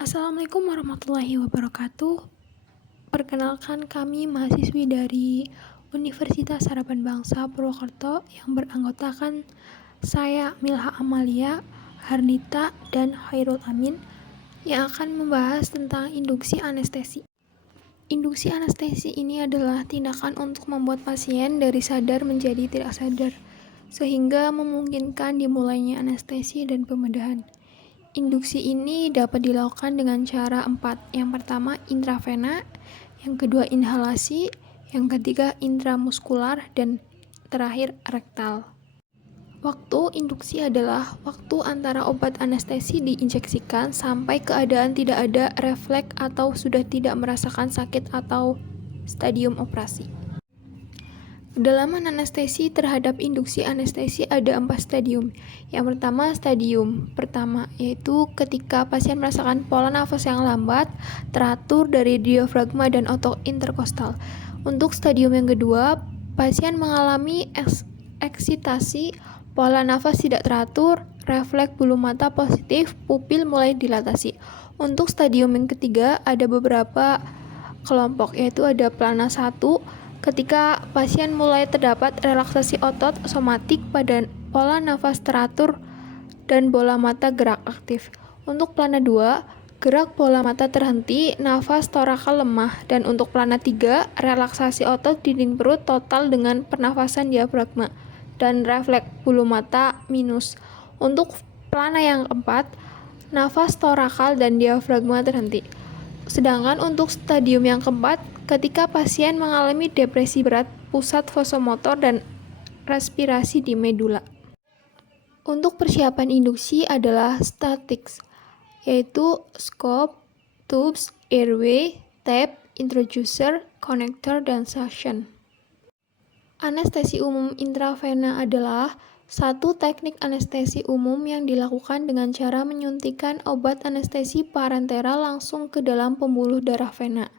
Assalamualaikum warahmatullahi wabarakatuh. Perkenalkan kami mahasiswi dari Universitas Harapan Bangsa Purwokerto yang beranggotakan saya Milha Amalia, Harnita, dan Khairul Amin yang akan membahas tentang induksi anestesi. Induksi anestesi ini adalah tindakan untuk membuat pasien dari sadar menjadi tidak sadar, sehingga memungkinkan dimulainya anestesi dan pembedahan. Induksi ini dapat dilakukan dengan cara 4. Yang pertama, intravena, yang kedua inhalasi, yang ketiga intramuskular, dan terakhir rektal. Waktu induksi adalah waktu antara obat anestesi diinjeksikan sampai keadaan tidak ada refleks atau sudah tidak merasakan sakit atau stadium operasi. Kedalaman anestesi terhadap induksi anestesi ada 4 stadium. Yang pertama, stadium pertama, yaitu ketika pasien merasakan pola nafas yang lambat, teratur dari diafragma dan otot interkostal. Untuk stadium yang kedua, pasien mengalami eksitasi, pola nafas tidak teratur, refleks bulu mata positif, pupil mulai dilatasi. Untuk stadium yang ketiga, ada beberapa kelompok, yaitu ada plana 1, ketika pasien mulai terdapat relaksasi otot somatik pada pola nafas teratur dan bola mata gerak aktif. Untuk plana 2, gerak bola mata terhenti, nafas torakal lemah. Dan untuk plana 3, relaksasi otot dinding perut total dengan pernafasan diafragma dan refleks bulu mata minus. Untuk plana yang keempat, nafas torakal dan diafragma terhenti. Sedangkan untuk stadium yang keempat, ketika pasien mengalami depresi berat, pusat vasomotor dan respirasi di medula. Untuk persiapan induksi adalah statics, yaitu scope, tubes, airway, tape, introducer, connector, dan suction. Anestesi umum intravena adalah satu teknik anestesi umum yang dilakukan dengan cara menyuntikkan obat anestesi parenteral langsung ke dalam pembuluh darah vena.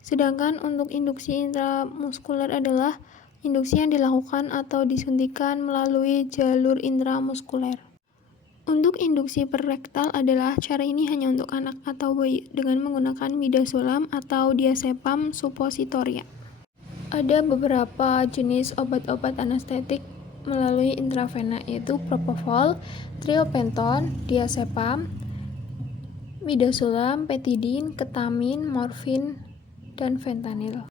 Sedangkan untuk induksi intramuskuler adalah induksi yang dilakukan atau disuntikan melalui jalur intramuskuler. Untuk induksi perrektal adalah cara ini hanya untuk anak atau bayi dengan menggunakan midazolam atau diazepam suppositoria. Ada beberapa jenis obat-obat anestetik melalui intravena, yaitu propofol, triopenton, diazepam, midazolam, petidin, ketamin, morfin, dan fentanyl.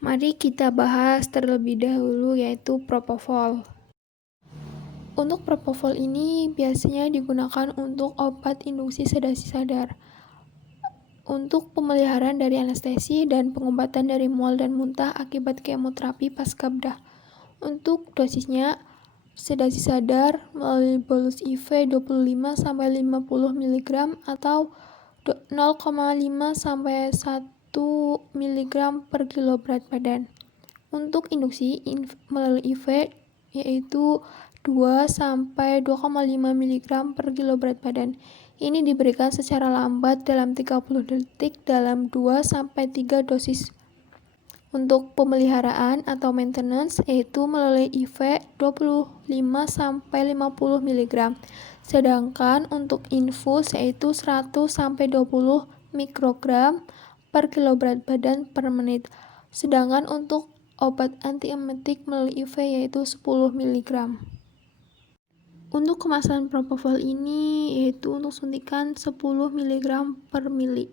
Mari kita bahas terlebih dahulu yaitu propofol. Untuk propofol ini biasanya digunakan untuk obat induksi sedasi sadar, untuk pemeliharaan dari anestesi dan pengobatan dari mual dan muntah akibat kemoterapi pasca bedah. Untuk dosisnya, sedasi sadar melalui bolus IV 25-50 mg atau 0,5-1 mg per kilo berat badan. Untuk induksi melalui IV yaitu 2-2,5 mg per kilo berat badan. Ini diberikan secara lambat dalam 30 detik dalam 2-3 dosis. Untuk pemeliharaan atau maintenance yaitu melalui IV 25-50 mg. Sedangkan untuk infus yaitu 100-20 mikrogram per kilo berat badan per menit. Sedangkan untuk obat antiemetik melalui IV yaitu 10 mg. Untuk kemasan propofol ini yaitu untuk suntikan 10 mg per mili.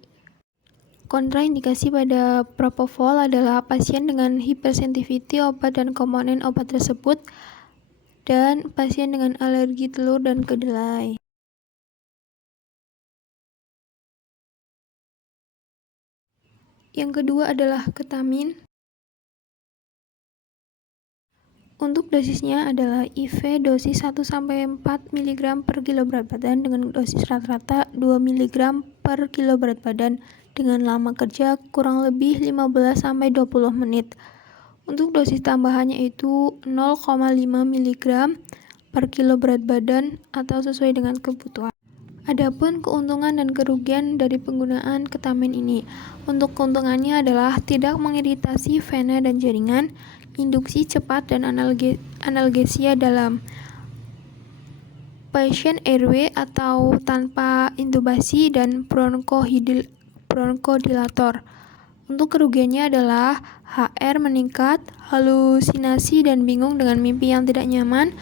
Kontraindikasi pada propofol adalah pasien dengan hipersensitiviti obat dan komponen obat tersebut, dan pasien dengan alergi telur dan kedelai. Yang kedua adalah ketamin. Untuk dosisnya adalah IV dosis 1-4 mg per kilo berat badan dengan dosis rata-rata 2 mg per kilo berat badan dengan lama kerja kurang lebih 15-20 menit. Untuk dosis tambahannya itu 0,5 mg per kilo berat badan atau sesuai dengan kebutuhan. Adapun keuntungan dan kerugian dari penggunaan ketamin ini. Untuk keuntungannya adalah tidak mengiritasi vena dan jaringan, induksi cepat dan analgesia dalam. pasien airway atau tanpa intubasi, dan bronkodilator. Untuk kerugiannya adalah HR meningkat, halusinasi dan bingung dengan mimpi yang tidak nyaman,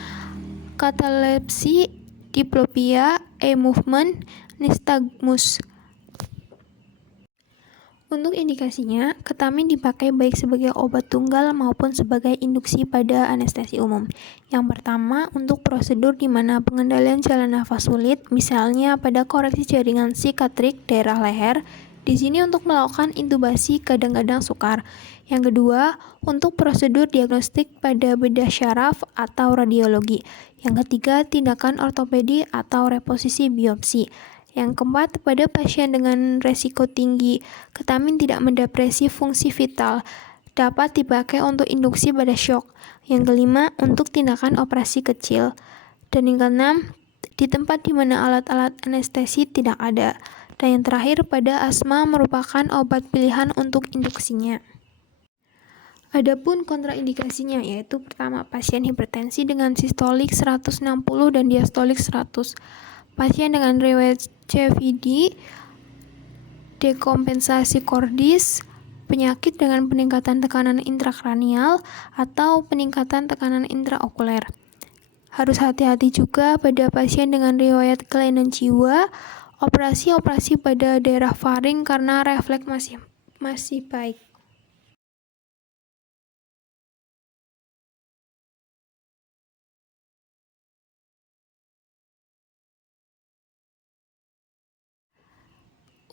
katalepsi, diplopia, movement, nystagmus. Untuk indikasinya, ketamin dipakai baik sebagai obat tunggal maupun sebagai induksi pada anestesi umum. Yang pertama, untuk prosedur di mana pengendalian jalan nafas sulit, misalnya pada koreksi jaringan psikiatrik daerah leher. Di sini untuk melakukan intubasi kadang-kadang sukar. Yang kedua, untuk prosedur diagnostik pada bedah syaraf atau radiologi. Yang ketiga, tindakan ortopedi atau reposisi biopsi. Yang keempat, pada pasien dengan resiko tinggi ketamin tidak mendepresi fungsi vital, dapat dipakai untuk induksi pada shock. Yang kelima, untuk tindakan operasi kecil. Dan yang keenam, di tempat di mana alat-alat anestesi tidak ada. Dan yang terakhir, pada asma merupakan obat pilihan untuk induksinya. Adapun kontraindikasinya yaitu pertama, pasien hipertensi dengan sistolik 160 dan diastolik 100. Pasien dengan riwayat CVD, dekompensasi kordis, penyakit dengan peningkatan tekanan intrakranial atau peningkatan tekanan intraokuler. Harus hati-hati juga pada pasien dengan riwayat kelainan jiwa, operasi pada daerah faring karena refleks masih baik.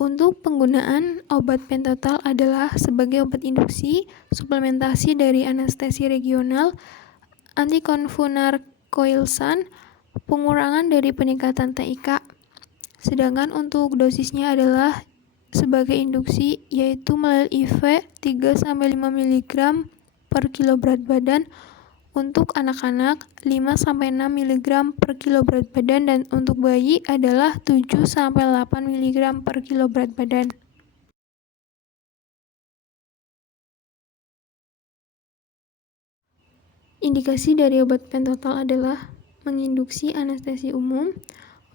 Untuk penggunaan obat pentotal adalah sebagai obat induksi, suplementasi dari anestesi regional, antikonvulsivan, pengurangan dari peningkatan TIK. Sedangkan untuk dosisnya adalah sebagai induksi, yaitu melalui IV 3-5 mg per kilo berat badan, untuk anak-anak 5-6 mg per kilo berat badan, dan untuk bayi adalah 7-8 mg per kilo berat badan. Indikasi dari obat pentotal adalah menginduksi anestesi umum,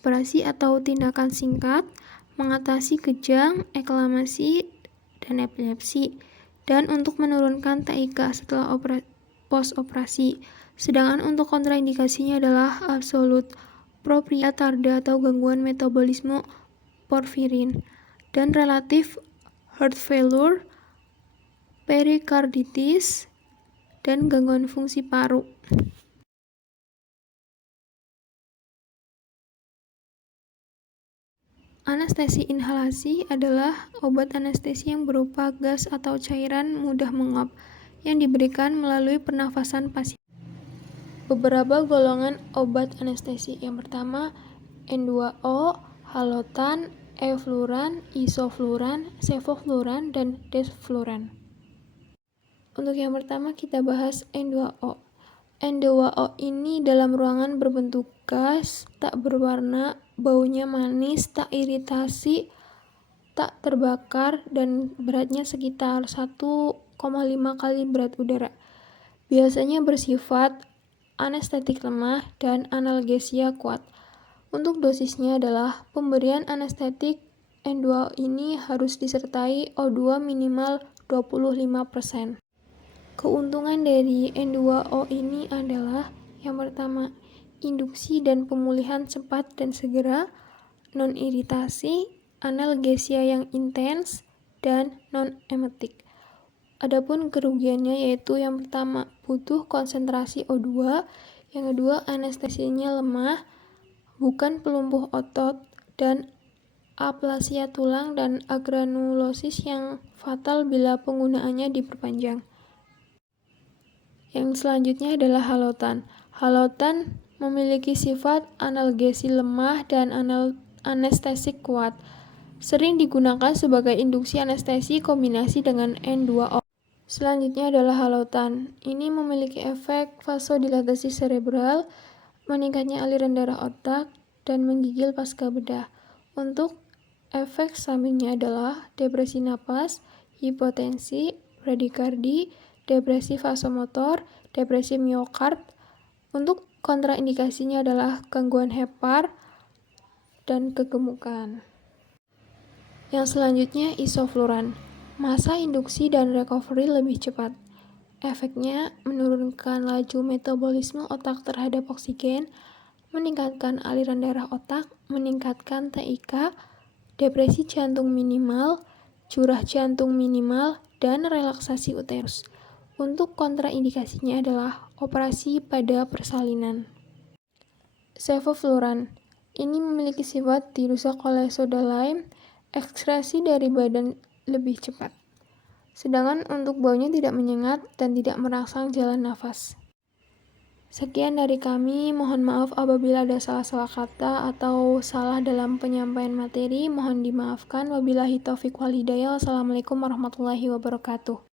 operasi atau tindakan singkat, mengatasi kejang, eklamasi, dan epilepsi, dan untuk menurunkan TIK setelah post-operasi. Sedangkan untuk kontraindikasinya adalah absolut propria tarda atau gangguan metabolisme porfirin, dan relatif heart failure, perikarditis, dan gangguan fungsi paru. Anestesi inhalasi adalah obat anestesi yang berupa gas atau cairan mudah menguap yang diberikan melalui pernafasan pasien. Beberapa golongan obat anestesi. Yang pertama, N2O, halotan, efluran, isofluran, sevofluran, dan desfluran. Untuk yang pertama kita bahas N2O. N2O ini dalam ruangan berbentuk gas, tak berwarna, baunya manis, tak iritasi, tak terbakar, dan beratnya sekitar 1,5 kali berat udara. Biasanya bersifat anestetik lemah dan analgesia kuat. Untuk dosisnya adalah pemberian anestetik N2O ini harus disertai O2 minimal 25%. Keuntungan dari N2O ini adalah yang pertama, induksi dan pemulihan cepat dan segera, non-iritasi, analgesia yang intens, dan non-emetik. Adapun kerugiannya yaitu yang pertama, butuh konsentrasi O2, yang kedua, anestesinya lemah, bukan pelumpuh otot, dan aplasia tulang dan agranulosis yang fatal bila penggunaannya diperpanjang. Yang selanjutnya adalah halotan. Halotan memiliki sifat analgesi lemah dan anestesik kuat. Sering digunakan sebagai induksi anestesi kombinasi dengan N2O. Selanjutnya adalah halotan. Ini memiliki efek vasodilatasi cerebral, meningkatnya aliran darah otak, dan menggigil pasca bedah. Untuk efek sampingnya adalah depresi napas, hipotensi, bradikardi, depresi vasomotor, depresi miokard. Untuk kontraindikasinya adalah gangguan hepar dan kegemukan. Yang selanjutnya isofluran. Masa induksi dan recovery lebih cepat. Efeknya menurunkan laju metabolisme otak terhadap oksigen, meningkatkan aliran darah otak, meningkatkan TIK, depresi jantung minimal, curah jantung minimal, dan relaksasi uterus. Untuk kontraindikasinya adalah operasi pada persalinan. Sevofluran. Ini memiliki sifat dirusak oleh soda lime, ekskresi dari badan lebih cepat. Sedangkan untuk baunya tidak menyengat dan tidak merangsang jalan nafas. Sekian dari kami, mohon maaf apabila ada salah-salah kata atau salah dalam penyampaian materi, mohon dimaafkan. Wabillahi taufiq wal hidayah. Wassalamualaikum warahmatullahi wabarakatuh.